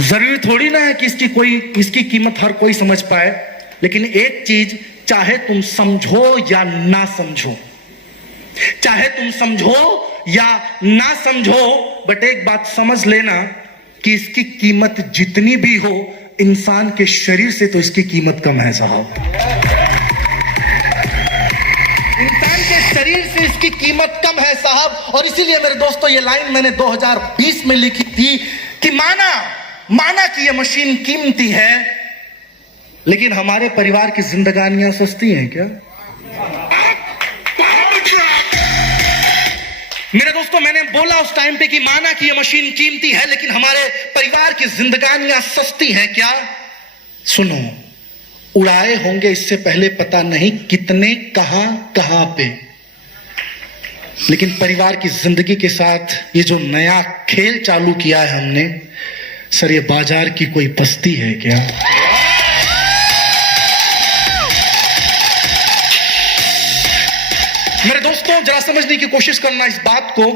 जरूरी थोड़ी ना है कि इसकी कीमत हर कोई समझ पाए, लेकिन एक चीज, चाहे तुम समझो या ना समझो, चाहे तुम समझो या ना समझो, बट एक बात समझ लेना कि इसकी कीमत जितनी भी हो, इंसान के शरीर से तो इसकी कीमत कम है साहब। इंसान के शरीर से इसकी कीमत कम है साहब। और इसीलिए मेरे दोस्तों, ये लाइन मैंने 2020 में लिखी थी कि माना कि ये मशीन कीमती है, लेकिन हमारे परिवार की जिंदगानियां सस्ती हैं क्या? मेरे दोस्तों, मैंने बोला उस टाइम पे कि माना कि ये मशीन कीमती है, लेकिन हमारे परिवार की जिंदगानियां सस्ती हैं क्या? सुनो, उड़ाए होंगे इससे पहले पता नहीं कितने, कहां पे, लेकिन परिवार की जिंदगी के साथ ये जो नया खेल चालू किया है हमने, सर ये बाजार की कोई बस्ती है क्या? मेरे दोस्तों, जरा समझने की कोशिश करना इस बात को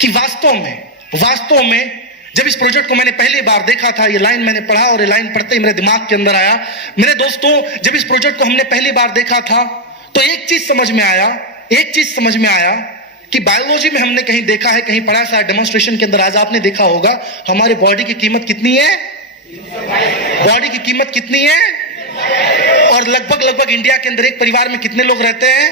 कि वास्तव में जब इस प्रोजेक्ट को मैंने पहली बार देखा था, ये लाइन मैंने पढ़ा और ये लाइन पढ़ते ही मेरे दिमाग के अंदर आया। मेरे दोस्तों, जब इस प्रोजेक्ट को हमने पहली बार देखा था तो एक चीज समझ में आया कि बायोलॉजी में हमने कहीं देखा है, कहीं पढ़ा है, डेमोन्स्ट्रेशन के अंदर आज आपने देखा होगा, हमारे बॉडी की कीमत कितनी है? बॉडी की कीमत कितनी है? और लगभग इंडिया के अंदर एक परिवार में कितने लोग रहते हैं?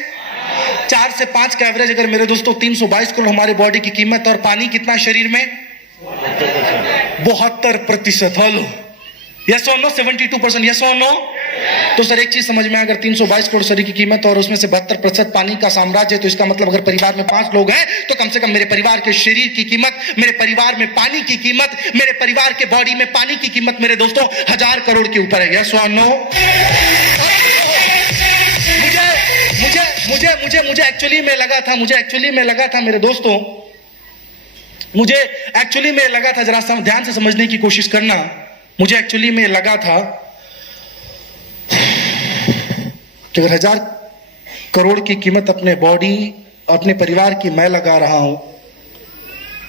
4 से 5 का एवरेज। अगर मेरे दोस्तों 322 करोड़ हमारे बॉडी की कीमत, और पानी कितना शरीर में? 72%। हेलो, यस और नो? 72%, यस और नो? तो सर एक चीज समझ में, अगर 322 करोड़ शरीर की कीमत और उसमें से 72% पानी का साम्राज्य है, तो इसका मतलब अगर परिवार में 5 लोग हैं तो कम से कम मेरे परिवार के शरीर की कीमत, मेरे परिवार में पानी की कीमत, मेरे परिवार के बॉडी में पानी की कीमत मेरे दोस्तों 1000 करोड़ के ऊपर है। यस और नो? मुझे एक्चुअली में लगा था मेरे दोस्तों, जरा ध्यान से समझने की कोशिश करना, मुझे एक्चुअली में लगा था कि अगर 1000 करोड़ की कीमत अपने बॉडी, अपने परिवार की मैं लगा रहा हूं,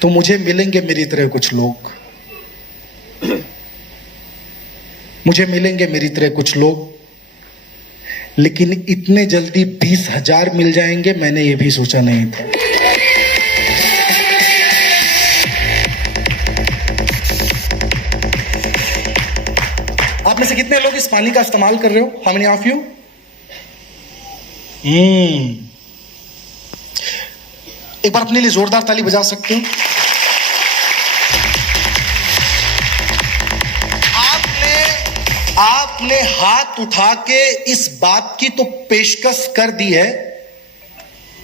तो मुझे मिलेंगे मेरी तरह कुछ लोग, लेकिन इतने जल्दी 20,000 मिल जाएंगे मैंने ये भी सोचा नहीं था। आप में से कितने लोग इस पानी का इस्तेमाल कर रहे हो? How many of you? एक बार अपने लिए जोरदार ताली बजा सकते हो? आपने हाथ उठा के इस बात की तो पेशकश कर दी है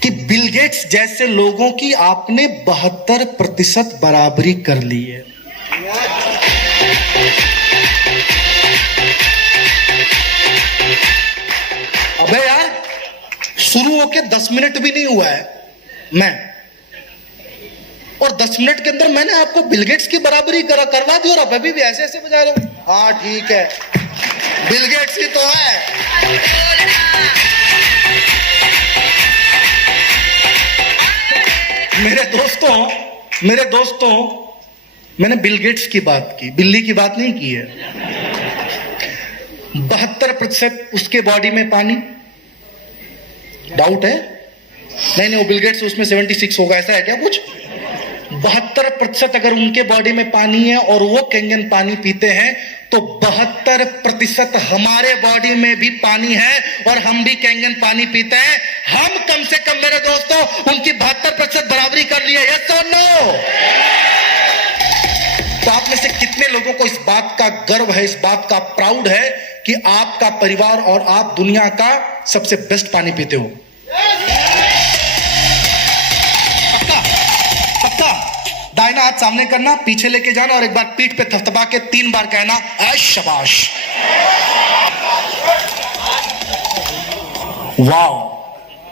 कि बिल गेट्स जैसे लोगों की आपने 72% बराबरी कर ली है। अबे यार, शुरू होके 10 मिनट भी नहीं हुआ है और 10 मिनट के अंदर मैंने आपको बिल गेट्स की बराबरी करवा दी, और आप अभी भी ऐसे बजा रहे हो। हाँ ठीक है, बिल गेट्स ही तो है। मेरे दोस्तों, मैंने बिल गेट्स की बात की, बिल्ली की बात नहीं की है। 72% उसके बॉडी में पानी, डाउट है? नहीं, वो बिल गेट्स उसमें 76 होगा, ऐसा है क्या कुछ? 72% अगर उनके बॉडी में पानी है और वो कैंगन पानी पीते हैं, तो 72% हमारे बॉडी में भी पानी है और हम भी कैंगन पानी पीते हैं। हम कम से कम मेरे दोस्तों उनकी 72% बराबरी कर रही है। यस और नो? तो आप में से कितने लोगों को इस बात का गर्व है, इस बात का प्राउड है कि आपका परिवार और आप दुनिया का सबसे बेस्ट पानी पीते हो? दाहिना हाथ सामने करना, पीछे लेके जाना और एक बार पीठ पे थपथपा के 3 बार कहना, शाबाश, वाह।